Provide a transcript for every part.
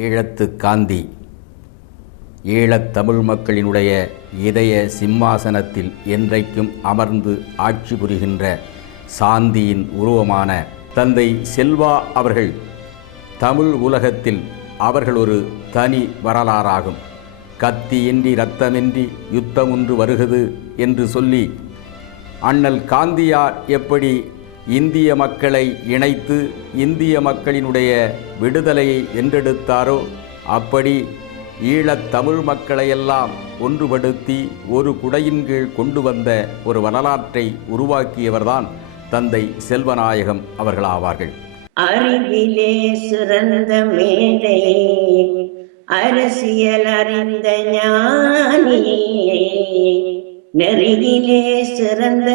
ஈழத்து காந்தி ஈழத் தமிழ் மக்களினுடைய இதய சிம்மாசனத்தில் என்றைக்கும் அமர்ந்து ஆட்சி புரிகின்ற சாந்தியின் உருவமான தந்தை செல்வா அவர்கள் தமிழ் உலகத்தில் அவர்கள் ஒரு தனி வரலாறாகும். கத்தியின்றி இரத்தமின்றி யுத்தம் ஒன்று வருகிறது என்று சொல்லி அண்ணல் காந்தியார் எப்படி இந்திய மக்களை இணைத்து இந்திய மக்களினுடைய விடுதலையை வென்றெடுத்தாரோ அப்படி ஈழத் தமிழ் மக்களையெல்லாம் ஒன்றுபடுத்தி ஒரு குடையின் கீழ் கொண்டு வந்த ஒரு வரலாற்றை உருவாக்கியவர்தான் தந்தை செல்வநாயகம் அவர்களாவார்கள். அறிவிலே சிறந்த மேடை அரசியல் அறிந்த ஞானி, நெறியிலே சிறந்த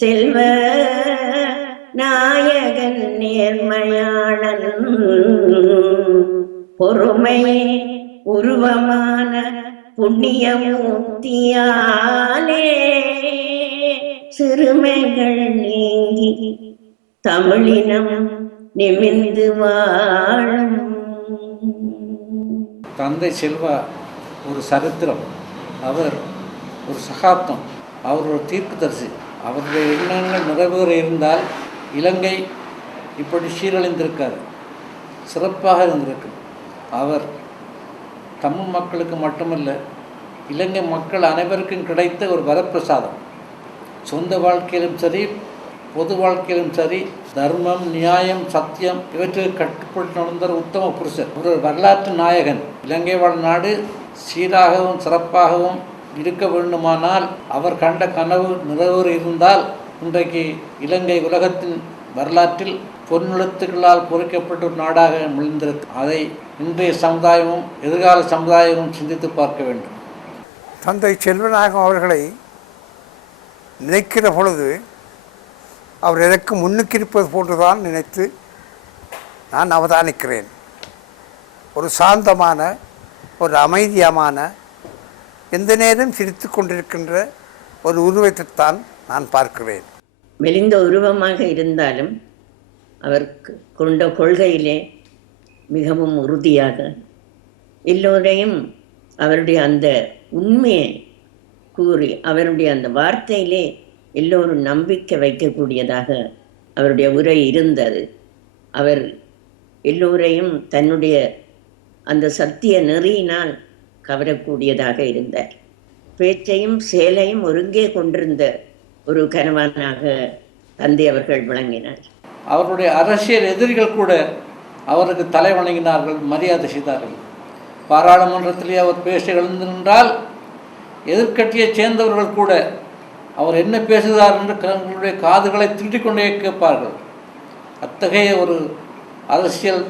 செல்வ நாயகன் நேர்மையாளன், பொறுமை உருவமான புண்ணியமூர்த்தியாலே சிறுமைகள் நீங்கி தமிழினம் நிமிர்ந்து வாழும். தந்தை செல்வா ஒரு சரித்திரம், அவர் ஒரு சகாப்தம், அவர் ஒரு தீர்க்கதரிசி. அவருடைய எண்ணங்கள் நிறைவேற இருந்தால் இலங்கை இப்படி சீரழிந்திருக்காது, சிறப்பாக இருந்திருக்கு. அவர் தமிழ் மக்களுக்கு மட்டுமல்ல, இலங்கை மக்கள் அனைவருக்கும் கிடைத்த ஒரு வரப்பிரசாதம். சொந்த வாழ்க்கையிலும் சரி, பொது வாழ்க்கையிலும் சரி, தர்மம், நியாயம், சத்தியம் இவற்றுக்கு கட்டுப்பட்டு நடந்த உத்தம புருஷர், ஒரு வரலாற்று நாயகன். இலங்கை வாழ் நாடு சீராகவும் சிறப்பாகவும் இருக்க வேண்டுமானால் அவர் கண்ட கனவு நிறைவேறி இருந்தால் இன்றைக்கு இலங்கை உலகத்தின் வரலாற்றில் பொன்னெழுத்துக்களால் பொறிக்கப்பட்ட ஒரு நாடாக விழுந்திருக்கு. அதை இன்றைய சமுதாயமும் எதிர்கால சமுதாயமும் சிந்தித்து பார்க்க வேண்டும். தந்தை செல்வநாயகம் அவர்களை நினைக்கிற பொழுது அவர் எனக்கு முன்னுக்கு இருப்பது போன்றுதான் நினைத்து நான் அவதானிக்கிறேன். ஒரு சாந்தமான, ஒரு அமைதியமான, எந்த நேரம் சிரித்து கொண்டிருக்கின்ற ஒரு உருவத்தைத்தான் நான் பார்க்கிறேன். மெலிந்த உருவமாக இருந்தாலும் அவர் கொண்ட கொள்கையிலே மிகவும் உறுதியாக எல்லோரையும் அவருடைய அந்த உண்மையை கூறி அவருடைய அந்த வார்த்தையிலே எல்லோரும் நம்பிக்கை வைக்கக்கூடியதாக அவருடைய உரை இருந்தது. அவர் எல்லோரையும் தன்னுடைய அந்த சத்திய நெறியினால் கவரக்கூடியதாக இருந்தார். பேச்சையும் செயலையும் ஒருங்கே கொண்டிருந்த ஒரு கணவனாக தந்தை அவர்கள் விளங்கினார். அவருடைய அரசியல் எதிரிகள் கூட அவருக்கு தலை வணங்கினார்கள், மரியாதை செய்தார்கள். பாராளுமன்றத்திலே அவர் பேச எழுந்திருந்தால் எதிர்க்கட்சியைச் சேர்ந்தவர்கள் கூட அவர் என்ன பேசுகிறார் என்று தங்களுடைய காதுகளை திருட்டிக் கொண்டே கேட்பார்கள். அத்தகைய ஒரு அரசியல்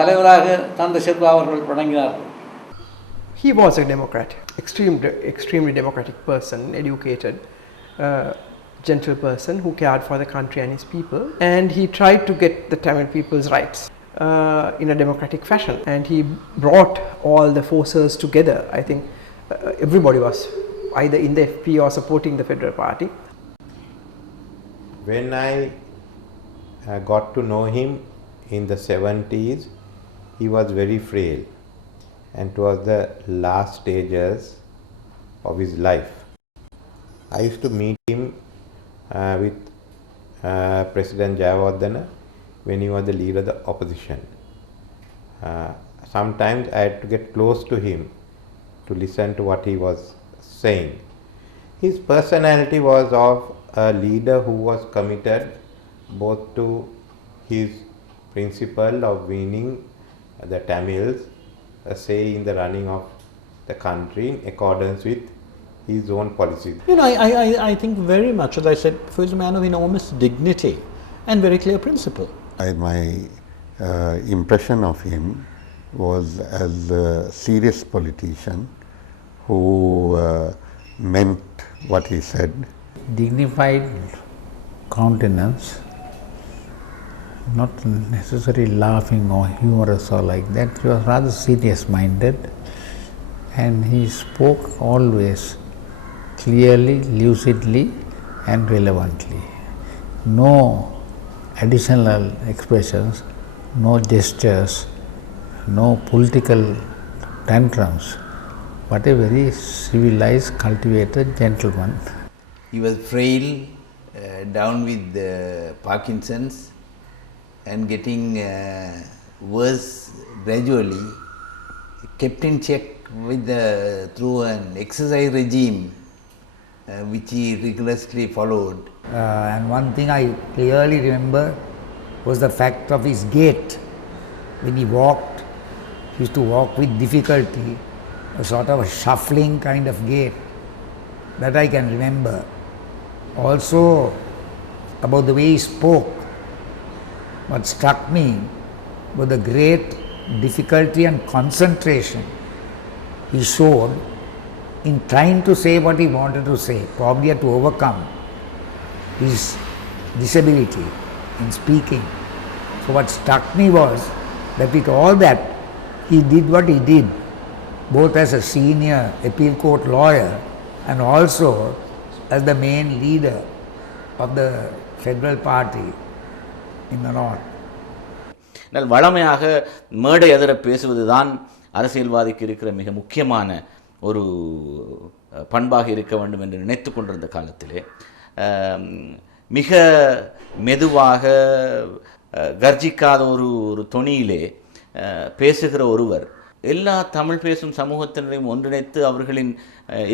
தலைவராக தந்தை செல்வா அவர்கள் வழங்கினார்கள். He was a Democrat, extremely democratic person, educated, gentle person who cared for the country and his people, and he tried to get the Tamil people's rights in a democratic fashion, and he brought all the forces together. I think everybody was either in the FP or supporting the Federal Party. When I got to know him in the 70s, he was very frail, and towards the last stages of his life. I used to meet him with President Jayawardena when he was the leader of the opposition. Sometimes I had to get close to him to listen to what he was saying. His personality was of a leader who was committed both to his principle of winning the Tamils, say in the running of the country in accordance with his own policies. You know, I think very much, as I said, he was a man of enormous dignity and very clear principle. My impression of him was as a serious politician who meant what he said. Dignified countenance, not necessarily laughing or humorous or like that. He was rather serious minded, and he spoke always clearly, lucidly and relevantly. No additional expressions, no gestures, no political tantrums, but a very civilized, cultivated gentleman. He was frail, down with Parkinson's, and getting worse gradually. Kept in check with through an exercise regime which he rigorously followed. And one thing I clearly remember was the fact of his gait. When he walked, he used to walk with difficulty, a sort of a shuffling kind of gait. That I can remember. Also, about the way he spoke, what struck me was the great difficulty and concentration he showed in trying to say what he wanted to say, probably had to overcome his disability in speaking. So what struck me was that with all that, he did what he did, both as a senior appeal court lawyer and also as the main leader of the federal party in the north. ஆனால் வழமையாக மேடை எதிர பேசுவது தான் அரசியல்வாதிக்கு இருக்கிற மிக முக்கியமான ஒரு பண்பாக இருக்க வேண்டும் என்று நினைத்து கொண்டிருந்த காலத்திலே மிக மெதுவாக கர்ஜிக்காத ஒரு தொனியிலே பேசுகிற ஒருவர் எல்லா தமிழ் பேசும் சமூகத்தினரையும் ஒன்றிணைத்து அவர்களின்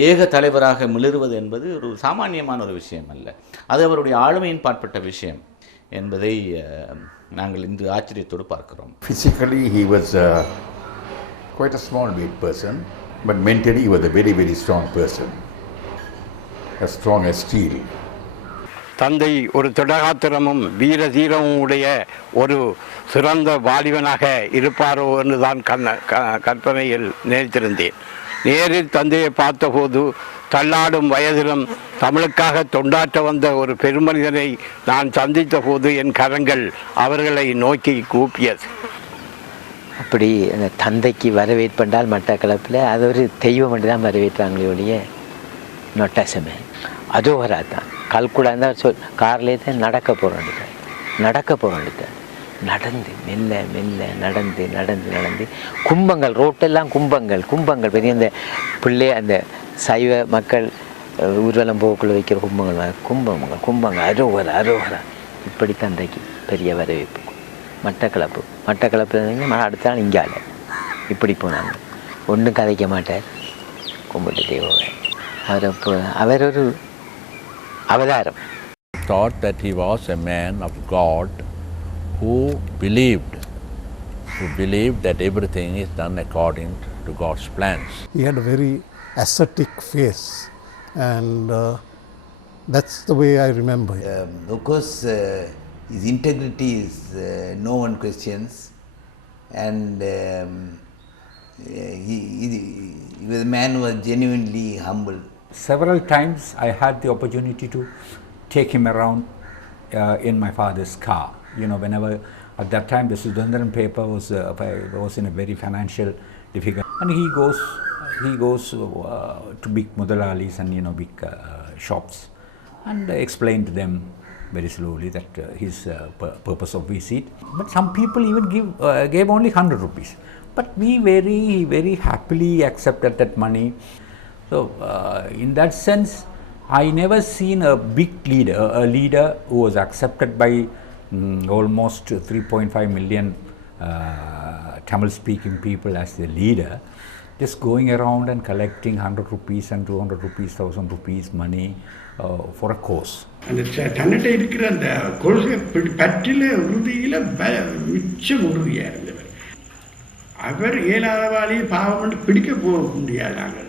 ஏக தலைவராக மிளிர்வது என்பது ஒரு சாமானியமான ஒரு விஷயம் அல்ல. அது அவருடைய ஆளுமையின் பாற்பட்ட விஷயம் என்பதை நாங்கள் இன்று ஆச்சரியத்தோடு பார்க்கிறோம். Physically he was quite a small weight person, but mentally he was a very, very strong person, as strong as steel. தந்தை ஒரு திடகாத்திரமும் வீர தீரமும் உடைய ஒரு சிறந்த வாலிபனாக இருப்பாரோ என்று தான் கற்பனையில் நினைத்திருந்தேன். நேரில் தந்தையை பார்த்தபோது தள்ளாடும் வயதிலும் தமிழுக்காக தொண்டாற்ற வந்த ஒரு பெருமனிதனை நான் சந்தித்த போது என் கரங்கள் அவர்களை நோக்கி கூப்பியது. அப்படி அந்த தந்தைக்கு வரவேற்பென்றால் மட்டக்களப்பில் அது ஒரு தெய்வம் மட்டும் தான் வரவேற்றாங்களே ஒழிய நொட்டாசமே அதோ வராதான் கல்குடா இருந்தால் கார்லேயே தான் நடக்க போகிறோம் நடந்து மெல்ல மெல்ல நடந்து கும்பங்கள் ரோட்டெல்லாம் கும்பங்கள் பெரிய அந்த பிள்ளை அந்த சைவ மக்கள் ஊர்வலம் போக்குள்ள வைக்கிற கும்பங்கள் அரோகரா இப்படி தந்தைக்கு பெரிய வரவேற்பு. மட்டக்களப்பு அடுத்த நாள் இங்கால இப்படி போனாங்க. ஒன்றும் கதைக்க மாட்டார். கும்பிட்டு தேவை அவர் ஒரு அவதாரம். Thought that he was a man of God who believed that everything is done according to God's plans. He had a very ascetic face, and that's the way I remember him. Of course, his integrity is no one questions, and he was a man who was genuinely humble. Several times I had the opportunity to take him around in my father's car. You know, whenever at that time the Sudhandaran paper was in a very financial difficult, and he goes to big mudalalis and big shops and explain to them very slowly that his purpose of visit. But some people even gave only 100 rupees. But we very happily accepted that money. So in that sense, I never seen a big leader, a leader who was accepted by almost 3.5 million Tamil-speaking people as the leader, just going around and collecting 100 rupees and 200 rupees, 1000 rupees money for a cause. அந்த தன்னிட்ட இருக்கிற அந்த கொள்கை பற்றில உறுதியில் மிச்சம் உறுதியாக இருந்தவர். அவர் ஏழாவாளியை பாவம் பிடிக்க போக முடியாது. நாங்கள்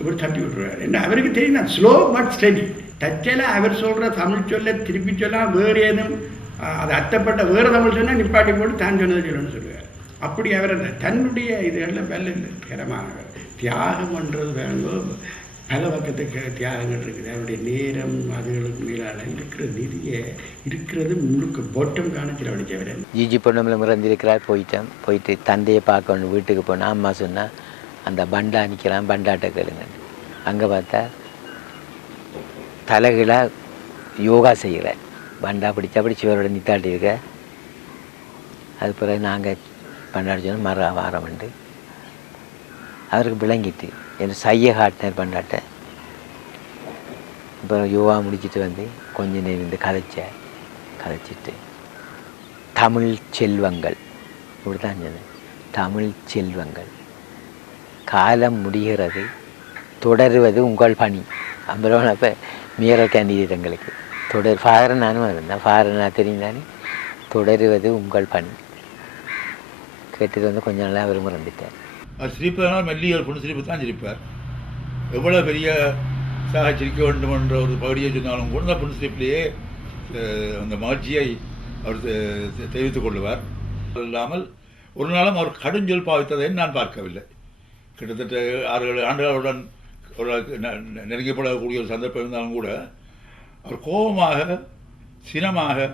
இவர் தட்டி விட்டுருவார். என்ன அவருக்கு தெரியும், ஸ்லோ பட் ஸ்டடி. தச்சல அவர் சொல்கிற தமிழ் சொல்ல திருப்பி சொல்லாம் வேறு ஏதும் அது அர்த்தப்பட்ட வேறு தமிழ் சொன்னால் நிப்பாட்டி போட்டு தான் சொன்னது சொல்லணும்னு சொல்லுவார். அப்படி அவர் தன்னுடைய இதுகளில் வெள்ளமானவர். தியாகம் பண்ணுறது வேணுங்கோ பல பக்கத்துக்கு தியாகங்கள் இருக்குது. அவருடைய நேரம் அதுகளுக்கு மேலான இருக்கிற நிதியை இருக்கிறது முழுக்க போட்டம் காணிச்சிட வடிச்சவர். ஜிஜி பொன்னம்பலம் இறந்திருக்கிறார். போயிட்டு தந்தையை பார்க்கணும். வீட்டுக்கு போனால் அம்மா சொன்னால் அந்த பண்டா நிற்கிறான், பண்டாட்ட கேளுங்க. அங்கே பார்த்தா தலைகளாக யோகா செய்கிறார். பண்டா பிடிச்சா சிவரோட நித்தாட்டி இருக்க. அது பிறகு நாங்கள் பண்டாட்ட சொன்னால் மர வாரம் உண்டு. அவருக்கு விளங்கிட்டு என்று சையை காட்டினார் பண்டாட்ட. இப்போ யோகா முடிச்சுட்டு வந்து கொஞ்ச நேரம் இருந்து கதைச்சிட்டு தமிழ் செல்வங்கள் இப்படி தான் சொன்னேன். தமிழ் செல்வங்கள் காலம் முடிகிறது, தொடருவது உங்கள் பணி. அப்புறம் அப்போ மீரல் கேண்டிடேட் எங்களுக்கு ஃபாதர் நானும் இருந்தேன். ஃபாதர் நான் தெரிந்தானே தொடருவது உங்கள் பணி கேட்டது வந்து கொஞ்ச நாளாக அவர் மறந்துட்டார். அது சிரிப்பதனால் மெல்லிய பொண்ணு சிரிப்பு தான் சிரிப்பார். எவ்வளோ பெரிய சாக சிரிக்க வேண்டும் என்ற ஒரு பகுதியை சொன்னாலும் கூட அந்த பொண்ணு சிரிப்பிலேயே அந்த மகிழ்ச்சியை அவர் தெரிவித்துக் கொள்ளுவார். இல்லாமல் ஒரு நாளும் அவர் கடுஞ்சொல் பாவித்ததை நான் பார்க்கவில்லை. கிட்டத்தட்ட 6-7 ஆண்டுகளுடன் ஒரு நெருங்கப்படக்கூடிய ஒரு சந்தர்ப்பம் இருந்தாலும் கூட அவர் கோபமாக சினமாக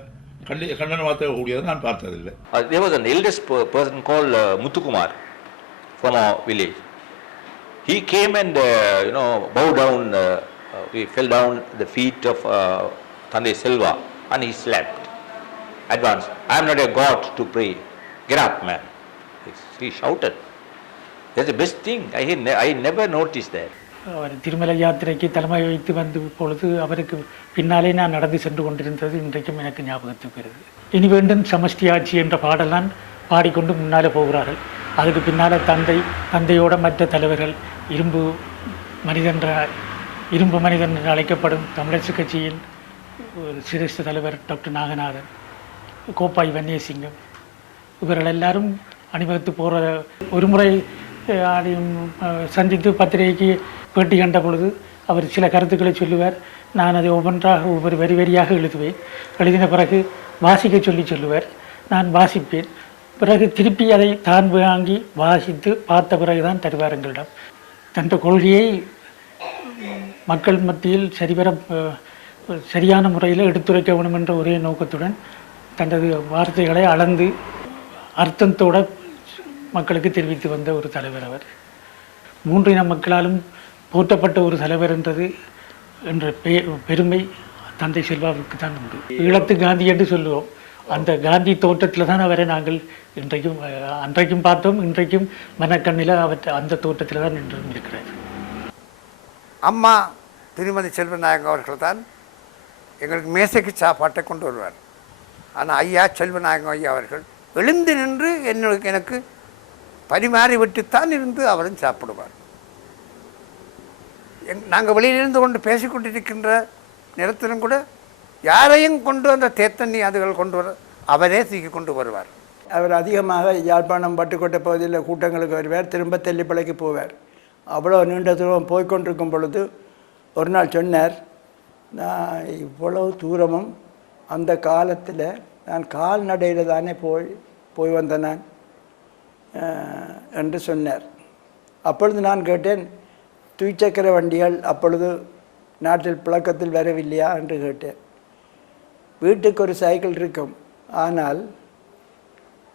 கண்டனம் மாற்றக்கூடியதை நான் பார்த்ததில்லை. There was an eldest person called Muthukumar from our village. He came and bowed down. We fell down the feet of Thandai Selva and he slept. Advance. I am not a god to pray. Get up, man. He shouted. That's the best thing. I never noticed that. அவர் திருமலை யாத்திரைக்கு தலைமை வைத்து வந்த பொழுது அவருக்கு பின்னாலே நான் நடந்து சென்று கொண்டிருந்தது இன்றைக்கும் எனக்கு ஞாபகத்துக்கு வருது. இனி வேண்டும் சமஷ்டி ஆட்சி என்ற பாடலாம் பாடிக்கொண்டு முன்னாலே போகிறார்கள். அதுக்கு பின்னால் தந்தையோட மற்ற தலைவர்கள் இரும்பு மனிதன் என்று அழைக்கப்படும் தமிழரசு கட்சியின் சிரேஷ்ட தலைவர் டாக்டர் நாகநாதன், கோப்பாய் வன்னியசிங்கம் இவர்கள் எல்லாரும் அணிவகுத்து போகிற ஒரு முறை சந்தித்து பத்திரிகைக்கு பேட்டி கண்ட பொழுது அவர் சில கருத்துக்களை சொல்லுவார். நான் அதை ஒவ்வொரு வரியாக எழுதுவேன். எழுதின பிறகு வாசிக்க சொல்லுவார். நான் வாசிப்பேன். பிறகு திருப்பி அதை தான் வாங்கி வாசித்து பார்த்த பிறகுதான் தருவார் எங்களிடம். தன் கொள்கையை மக்கள் மத்தியில் சரியான முறையில் எடுத்துரைக்க வேண்டும் என்ற ஒரே நோக்கத்துடன் தனது வார்த்தைகளை அளந்து அர்த்தத்தோட மக்களுக்கு தெரிவித்து வந்த ஒரு தலைவர் அவர். 3 இன மக்களாலும் போற்றப்பட்ட ஒரு தலைவர் என்ற பெருமை தந்தை செல்வாவுக்கு தான் உண்டு. ஈழத்து காந்தி என்று சொல்லுவோம். அந்த காந்தி தோற்றத்தில் தான் அவரை நாங்கள் அன்றைக்கும் பார்த்தோம். இன்றைக்கும் மனக்கண்ணில் அந்த தோற்றத்தில் தான் இன்றும் இருக்கிறார். அம்மா திருமதி செல்வநாயகம் அவர்கள் தான் எங்களுக்கு மேசைக்கு சாப்பாட்டை கொண்டு வருவார். ஆனால் ஐயா செல்வநாயகம் ஐயா அவர்கள் எழுந்து நின்று எனக்கு பரிமாறி விட்டுத்தான் இருந்து அவரும் சாப்பிடுவார். நாங்கள் வெளியிலிருந்து கொண்டு பேசிக்கொண்டிருக்கின்ற நேரத்திலும் கூட யாரையும் கொண்டு அந்த தேத்தண்ணி அதுகள் கொண்டு வர அவரே தூக்கி கொண்டு வருவார். அவர் அதிகமாக யாழ்ப்பாணம் பட்டுக்கோட்டை பகுதியில் கூட்டங்களுக்கு வருவார். திரும்ப தெல்லிப்பளைக்கு போவார். அவ்வளோ நீண்ட தூரம் போய்கொண்டிருக்கும் பொழுது ஒரு நாள் சொன்னார், நான் இவ்வளவு தூரமும் அந்த காலத்தில் நான் கால்நடையில் தானே போய் வந்தேன் நான் என்று சொன்னார். அப்பொழுது நான் கேட்டேன், துய்ச்சக்கர வண்டிகள் அப்பொழுது நாட்டில் புழக்கத்தில் வரவில்லையா என்று கேட்டேன். வீட்டுக்கு ஒரு சைக்கிள் இருக்கும், ஆனால்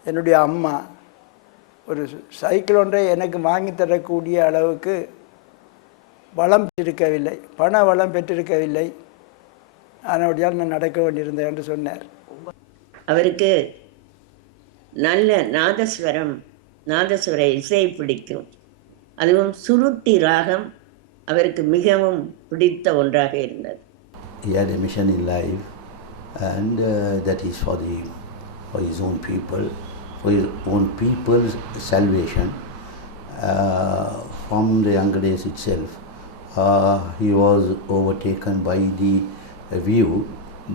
என்னுடைய அம்மா ஒரு சைக்கிள் ஒன்றை எனக்கு வாங்கி தரக்கூடிய அளவுக்கு வளம் பெற்றிருக்கவில்லை, பண வளம் பெற்றிருக்கவில்லை. அதனுடையால் நான் நடக்க வேண்டியிருந்தேன் என்று சொன்னார். அவருக்கு நல்ல நாதஸ்வர இசை பிடிக்கும். அதுவும் சுருட்டி ராகம் அவருக்கு மிகவும் பிடித்த ஒன்றாக இருந்தது. He had a mission in life and that is for his own people, for his own people's salvation. From the younger days itself, he was overtaken by the view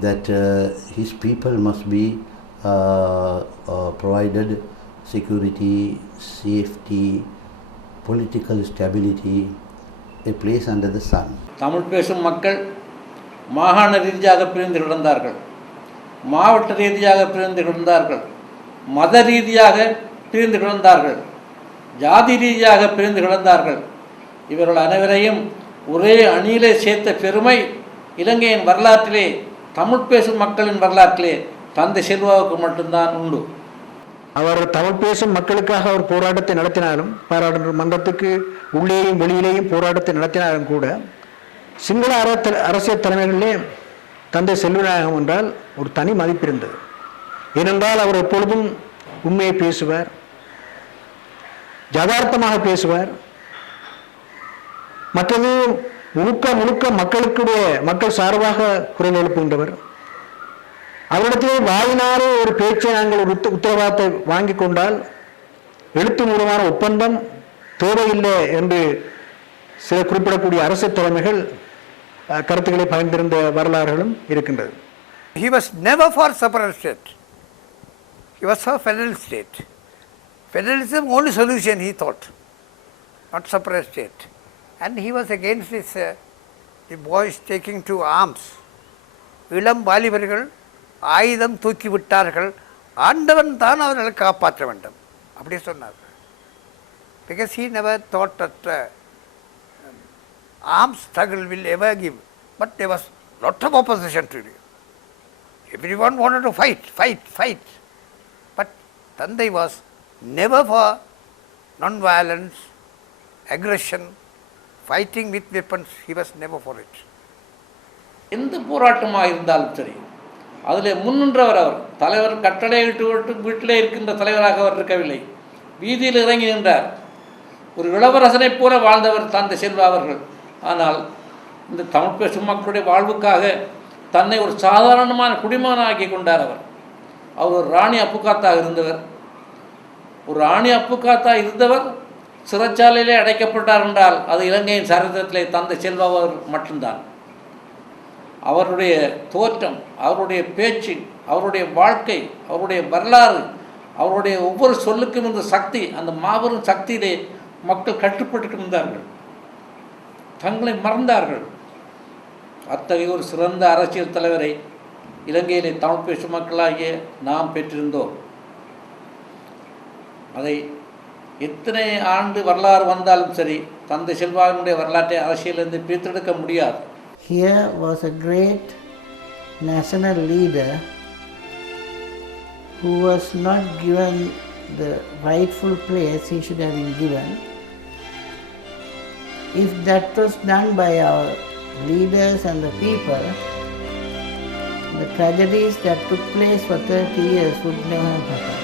that his people must be provided security, safety, political stability, a place under the sun. Tamil பேசும் மக்கள் மாகாண ரீதியாக பிரிந்து கிடந்தார்கள், மாவட்ட ரீதியாக பிரிந்து கிடந்தார்கள், மத ரீதியாக பிரிந்து கிடந்தார்கள், ஜாதி ரீதியாக பிரிந்து கிடந்தார்கள். இவர்கள் அனைவரையும் ஒரே அணியிலே சேர்த்த பெருமை இலங்கையின் வரலாற்றிலே, தமிழ் பேசும் மக்களின் வரலாற்றிலே தந்தை செல்வாவுக்கு மட்டும்தான் உண்டு. அவர் தமிழ் பேசும் மக்களுக்காக அவர் போராட்டத்தை நடத்தினாலும், பாராளுமன்றத்துக்கு உள்ளேயும் வெளியிலேயும் போராட்டத்தை நடத்தினாலும் கூட சிங்கள அரசியல் தலைமைகளிலே தந்தை செல்வநாயகம் என்றால் ஒரு தனி மதிப்பு இருந்தது. ஏனென்றால் அவர் எப்பொழுதும் உண்மையை பேசுவார், யதார்த்தமாக பேசுவார். மற்றது முழுக்க முழுக்க மக்கள் சார்பாக குரல் எழுப்புகின்றவர். அவரிடத்திலே வாயினாலே ஒரு பேச்சை நாங்கள் ஒரு உத்தரவாதத்தை வாங்கி கொண்டால் எழுத்து மூலமான ஒப்பந்தம் தேவையில்லை என்று சில குறிப்பிடக்கூடிய அரசு தலைமைகள் கருத்துக்களை பகிர்ந்திருந்த வரலாறுகளும் இருக்கின்றது. He was never for separate state. He was for federal state. Federalism only solution he thought, not separate state. And he was against this, the boys taking to arms. இளம் வாலிபர்கள் ஆயுதம் தூக்கி விட்டார்கள், ஆண்டவன் தான் அவர்களை காப்பாற்ற வேண்டும் அப்படி சொன்னார். Because he never thought that armed struggle will ever give. But there was lot of opposition to it. Everyone wanted to fight. But Thandai was never for non-violence, aggression, fighting with weapons. He was never for it. எந்த போராட்டமாக இருந்தாலும் சரி, அதில் முன்னின்றவர் அவர். தலைவர் கட்டளையிட்டு விட்டு வீட்டிலே இருக்கின்ற தலைவராக அவர் இருக்கவில்லை, வீதியில் இறங்கி நின்றார். ஒரு இளவரசனைப் போல வாழ்ந்தவர் தந்தை செல்வா அவர்கள். ஆனால் இந்த தமிழ் பேசும் மக்களுடைய வாழ்வுக்காக தன்னை ஒரு சாதாரணமான குடிமகனாக்கி கொண்டார் அவர். அவர் ஒரு ராணி அப்புக்காத்தாக இருந்தவர். ஒரு ராணி அப்புக்காத்தா இருந்தவர் சிறைச்சாலையிலே அடைக்கப்பட்டார் என்றால் அது இலங்கையின் சரித்திரத்திலே தந்தை செல்வா அவர் மட்டும்தான். அவருடைய தோற்றம், அவருடைய பேச்சு, அவருடைய வாழ்க்கை, அவருடைய வரலாறு, அவருடைய ஒவ்வொரு சொல்லுக்கும் இருந்த சக்தி, அந்த மாபெரும் சக்தியிலே மக்கள் கட்டுப்பட்டு இருந்தார்கள், தங்களை மறந்தார்கள். அத்தகைய ஒரு சிறந்த அரசியல் தலைவரை இலங்கையிலே தமிழ் பேசும் மக்களாகிய நாம் பெற்றிருந்தோம். அதை எத்தனை ஆண்டு வரலாறு வந்தாலும் சரி, தந்தை செல்வாவினுடைய வரலாற்றை அரசியலிருந்து பிரித்தெடுக்க முடியாது. Here was a great national leader who was not given the rightful place he should have been given. If that was done by our leaders and the people, the tragedies that took place for 30 years would never have happened.